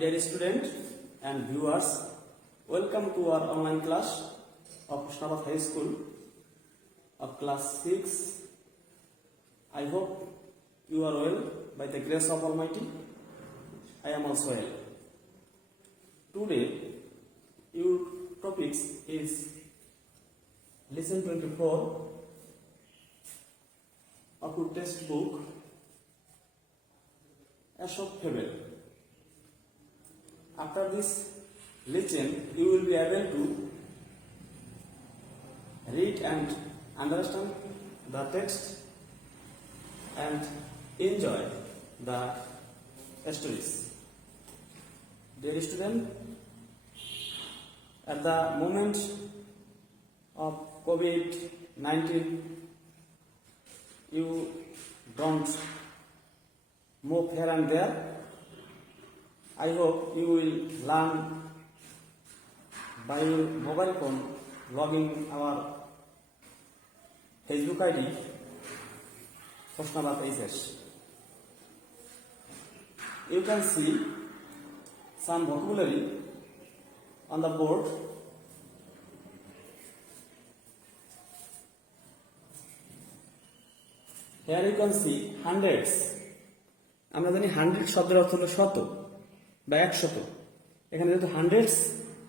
dear student and viewers, welcome to our online class of Hosnabad High School of class 6. I hope you are well by the grace of Almighty. I am also well. Today, your topics is lesson 24 of your textbook Aesop Fable. After this lesson, you will be able to read and understand the text and enjoy the stories. Dear student, at the moment of COVID-19, you don't move here and there. I hope you will learn by your mobile phone, logging our Facebook ID, Hosnabad HS. You can see some vocabulary on the board. Here you can see hundreds. আমরা জানি 100 শব্দের অর্থ হলো শত বা 100। এখানে যেহেতু hundreds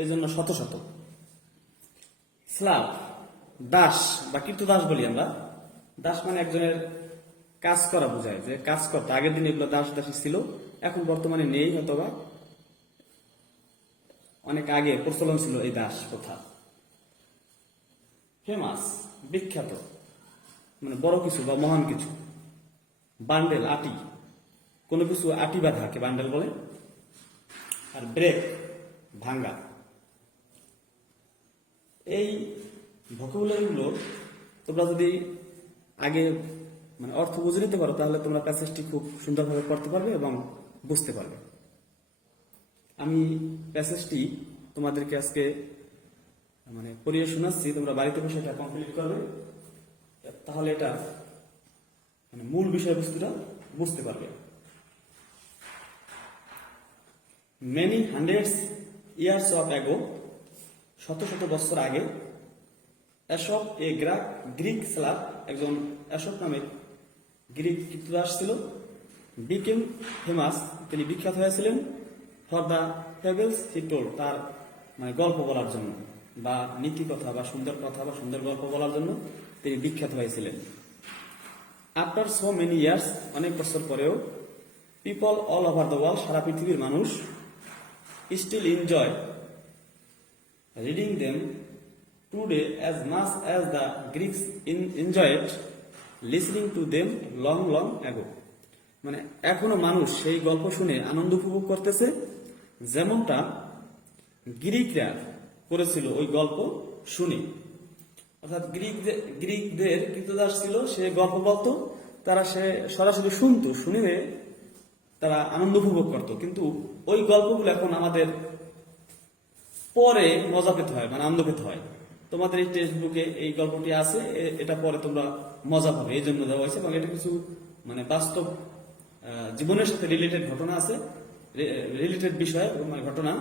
এই জন্য শত শত। স্লাভ, দাস বা কৃতদাস বলি আমরা। দাস মানে একজনের কাজ করা বোঝায়, যে কাজ করতে। আগের দিন এগুলো দাস দাসী ছিল, এখন বর্তমানে নেই, হয়তোবা অনেক আগে প্রচলন ছিল এই দাস প্রথা। ফেমাস, বিখ্যাত, মানে বড় কিছু বা মহান কিছু। বান্ডেল, আটি, কোনো কিছু আটি বাঁধাকে বান্ডেল বলে। আর ব্রেক, ভাঙ্গা। এই ভোকাবুলারিগুলো তোমরা যদি আগে মানে অর্থ বুঝে নিতে পারো, তাহলে তোমরা প্যাসেজটি খুব সুন্দরভাবে পড়তে পারবে এবং বুঝতে পারবে। আমি প্যাসেজটি তোমাদেরকে আজকে মানে পড়িয়ে শোনাচ্ছি, তোমরা বাড়িতে বসে এটা কমপ্লিট করবে, তাহলে এটা মানে মূল বিষয়বস্তুটা বুঝতে পারবে। Many hundreds years of ago, শত শত বছর আগে, এসব এ গ্রিক স্লাভ, একজন এসব নামের গ্রিক কৃতদাস ছিল, বিকেম ফেমাস, তিনি বিখ্যাত হয়েছিলেন, for the fables he told, তার মানে গল্প বলার জন্য বা নীতি কথা বা সুন্দর কথা বা সুন্দর গল্প বলার জন্য তিনি বিখ্যাত হয়েছিলেন। আফটার সো মেনি ইয়ার্স, অনেক বছর পরেও, people all over the world, সারা পৃথিবীর মানুষ, still enjoy reading them today as much as the Greeks enjoyed listening to them long ago. মানে এখনো মানুষ সেই গল্প শুনে আনন্দ উপভোগ করতেছে, যেমনটা গ্রিকরা করেছিল ওই গল্প শুনে। অর্থাৎ গ্রিকদের কৃতদাস ছিল, সে গল্প বলতো, তারা সে সরাসরি শুনতো, শুনে তারা আনন্দ উপভোগ করত। কিন্তু ওই গল্পগুলো এখন আমাদের পরে মজা পেতে হয়, মানে আনন্দ পেতে হয়। তোমাদের এই টেক্সট বুকে এই গল্পটি আছে, এটা পরে তোমরা মজা পাবে, এই জন্য দেওয়া হয়েছে। এবং এটা কিছু মানে বাস্তব জীবনের সাথে রিলেটেড ঘটনা আছে, রিলেটেড বিষয় মানে ঘটনা,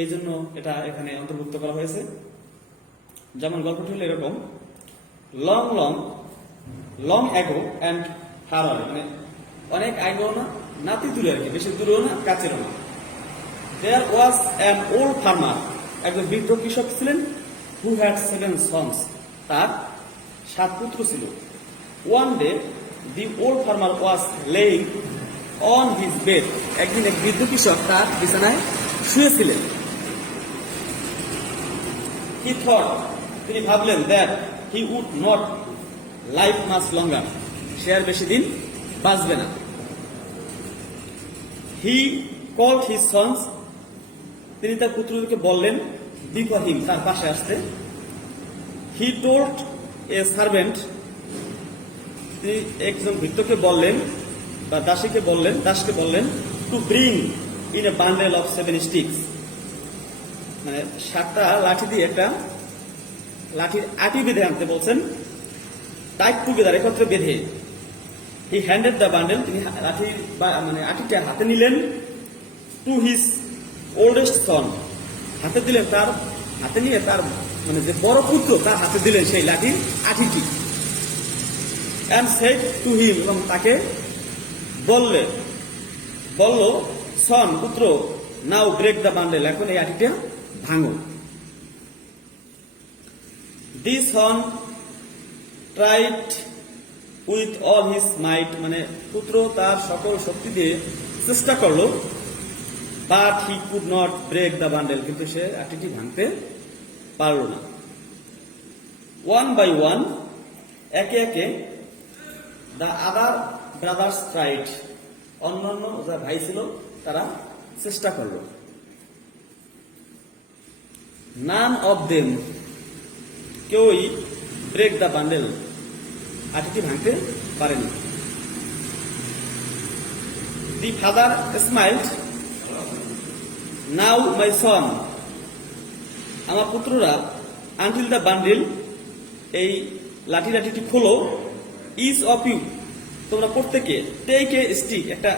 এই জন্য এটা এখানে অন্তর্ভুক্ত করা হয়েছে। যেমন গল্পটি হলো এরকম: long ago and far away, মানে অনেক আগেও না, নাতি দূরে আর কি, বেশি দূরেও না, কাছেরও না। দেয়ার ওয়াজ অ্যান ওল্ড ফার্মার, একজন বৃদ্ধ কৃষক ছিলেন, হু হ্যাড 7 সন্স, তার 7 পুত্র ছিল। One day the old farmer was laying on his bed, একদিন এক বৃদ্ধ কৃষক তার বিছানায় শুয়েছিলেন। হি থট, তিনি ভাবলেন, that he would not live much longer, সে আর বেশি দিন বাঁচবে না। হি কল্ড হিজ সন্স, তিনি তার পুত্রদেরকে বললেন, বিফোর হিম, তার পাশে আসতে। হি টোল্ড এ সার্ভেন্ট, তিনি একজন ভৃত্যকে বললেন বা দাসীকে বললেন, to bring in a bundle of 7 sticks, মানে 7টা লাঠি দিয়ে একটা লাঠির আটি বেঁধে আনতে বলছেন, টাইট টুগেদার, একত্রে বেঁধে। হি হ্যান্ডেড দ্য বান্ডেল, তিনি লাঠি মানে আটিটা হাতে নিলেন, টু হিজ oldest son হাতে দিলেন, তার হাতে নিয়ে তার মানে যে বড় পুত্র তার হাতে দিলেন সেই লাঠির আঠিটি। and said to him, এবং তাকে বলল সন পুত্র, নাও ব্রেক দ্য বান্ডেল, এখন এই আঠিটা ভাঙো। The son tried with all his might, মানে পুত্র তার সকল শক্তি দিয়ে চেষ্টা করলো, but he could not break the bundle, কিন্তু সে আঠিটি ভাঙতে পারল না। ওয়ান বাই ওয়ান, একে একে, দ্য আদার ব্রাদার্স ট্রাইড, অন্যান্য যারা ভাই ছিল তারা চেষ্টা করল। নান অফ দেম, কেউই ব্রেক দ্য বান্ডেল, আঠিটি ভাঙতে পারেনি। দি ফাদার স্মাইলড, নাও মাই সন, আমার পুত্ররা, আনটিল দ্য বান্ডেল, এই লাঠিটি খোলো, ইজ অফ ইউ, তোমরা প্রত্যেকে, টেক এ স্টিক, একটা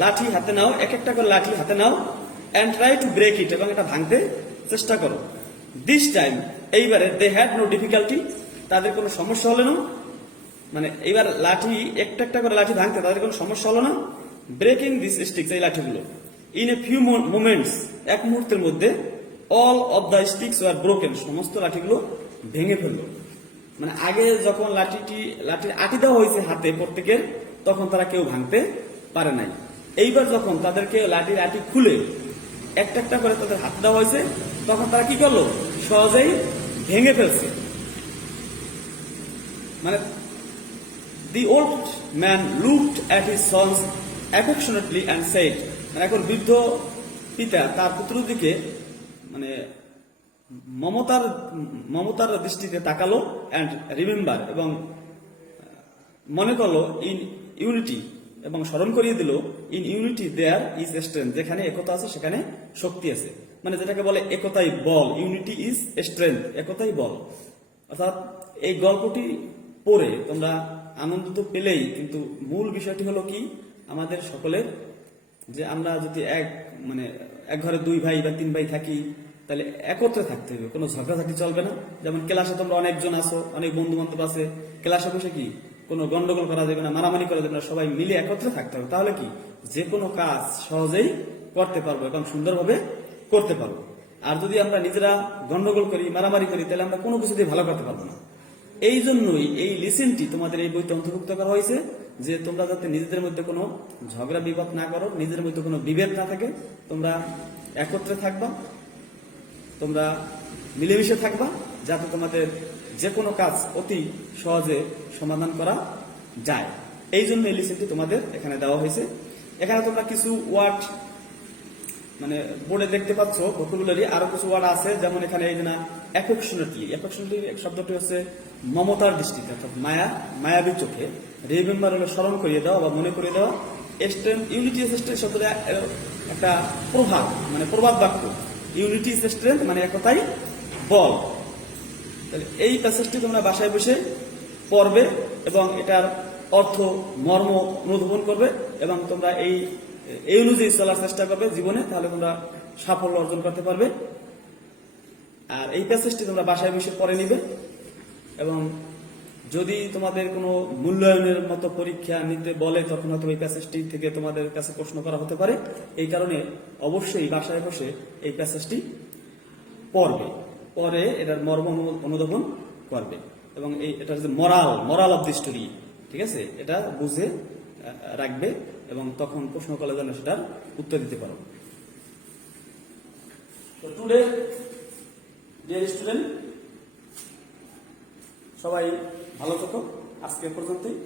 লাঠি হাতে নাও, এক একটা করে লাঠি হাতে নাও, and try to break it, এবং এটা ভাঙতে চেষ্টা করো। দিস টাইম, এইবারে, দে হ্যাড নো ডিফিকাল্টি, তাদের কোনো সমস্যা হলো না, মানে এইবার লাঠি একটা একটা করে লাঠি ভাঙতে তাদের কোনো সমস্যা হলো না। ব্রেকিং দিস স্টিক্স, এই লাঠিগুলো, ইন এ ফিউ মোমেন্টস, এক মুহূর্তের মধ্যে, all of the sticks were broken, সমস্ত লাঠিগুলো ভেঙে ফেললো। মানে আগে যখন লাঠির আটি দেওয়া হয়েছে হাতে প্রত্যেকের, তখন তারা কেউ ভাঙতে পারে নাই। এইবার যখন তাদেরকে লাঠির আটি খুলে একটা একটা করে তাদের হাত দেওয়া হয়েছে, তখন তারা কি করলো, সহজেই ভেঙে ফেলছে। মানে the old man looked at his sons অ্যাফেকশনেটলি and said, মানে এখন বৃদ্ধ পিতা তার পুত্রের দিকে মানে মমতার দৃষ্টিতে তাকালো, অ্যান্ড রিমেম্বার, এবং মনে করলো, ইন ইউনিটি, এবং স্মরণ করিয়ে দিল, in unity there is strength, যেখানে একতা আছে সেখানে শক্তি আছে, মানে যেটাকে বলে একতাই বল, ইউনিটি ইজ স্ট্রেংথ, একতাই বল। অর্থাৎ এই গল্পটি পড়ে তোমরা আনন্দ তো পেলেই, কিন্তু মূল বিষয়টি হলো কি, আমাদের সকলের যে আমরা যদি এক ঘরে দুই ভাই বা তিন ভাই থাকি, তাহলে একত্রে থাকতে হবে, কোনো ঝগড়াঝাটি চলবে না। যেমন ক্লাসে তোমরা অনেকজন আসো, অনেক বন্ধু বান্ধব আছে, ক্লাসে বসে কি কোনো গন্ডগোল করা যাবে না, মারামারি করা যাবে না, সবাই মিলে একত্রে থাকতে হবে। তাহলে কি যে কোনো কাজ সহজেই করতে পারবো এবং সুন্দরভাবে করতে পারবো। আর যদি আমরা নিজেরা গন্ডগোল করি, মারামারি করি, তাহলে আমরা কোনো কিছুতেই ভালো করতে পারবো না। এই জন্যই এই লিসেনটি তোমাদের এই বইতে অন্তর্ভুক্ত করা হয়েছে, যে তোমরা যাতে নিজেদের মধ্যে কোনো ঝগড়া বিবাদ না করো, নিজেদের মধ্যে কোনো বিভেদ না থাকে, তোমরা একত্রে থাকবা, তোমরা মিলেমিশে থাকবা, যাতে তোমাদের যে কোনো কাজ অতি সহজে সমাধান করা যায়। এই জন্য এই লিসেনটি তোমাদের এখানে দেওয়া হয়েছে। এখানে তোমরা কিছু ওয়ার্ড মানে বোর্ডে দেখতে পাচ্ছ, ভোকাবুলারি আরো কিছু ওয়ার্ড আছে, যেমন এখানে এই না অ্যাফেকশনেটলি, শব্দটি হচ্ছে মমতার দৃষ্টিতে, অর্থাৎ মায়াবী চোখে। রিমেম্বার হলো স্মরণ করিয়ে দেওয়া বা মনে করিয়ে দেওয়া। স্ট্রেংথ, ইউনিটি স্ট্রেংথ শব্দটা একটা প্রবাদ বাক্য, ইউনিটি স্ট্রেংথ মানে একতাই বল। তাহলে এই প্যাসেজটি তোমরা বাসায় বসে পড়বে এবং এটার অর্থ মর্ম অনুধাবন করবে, এবং তোমরা এই অনুযায়ী চলার চেষ্টা করবে জীবনে, তাহলে তোমরা সাফল্য অর্জন করতে পারবে। আর এই প্যাসেজটি তোমরা বাসায় বসে পড়ে নিবে, এবং যদি তোমাদের কোনো মূল্যায়নের মতো পরীক্ষা নিতে বলে, তখন হয়তো এই প্যাসেজটি থেকে তোমাদের কাছে প্রশ্ন করা হতে পারে। এই কারণে অবশ্যই বাসায় বসে এই প্যাসেজটি পড়বে, পরে এটার মর্ম অনুধাবন করবে, এবং এটার যে মরাল অফ দি স্টোরি, ঠিক আছে, এটা বুঝে রাখবে, এবং তখন প্রশ্ন করলে যেন সেটার উত্তর দিতে পারো। তো টুডে ডিয়ার স্টুডেন্ট, সবাই ভালো থাকো, আজকে পর্যন্তই।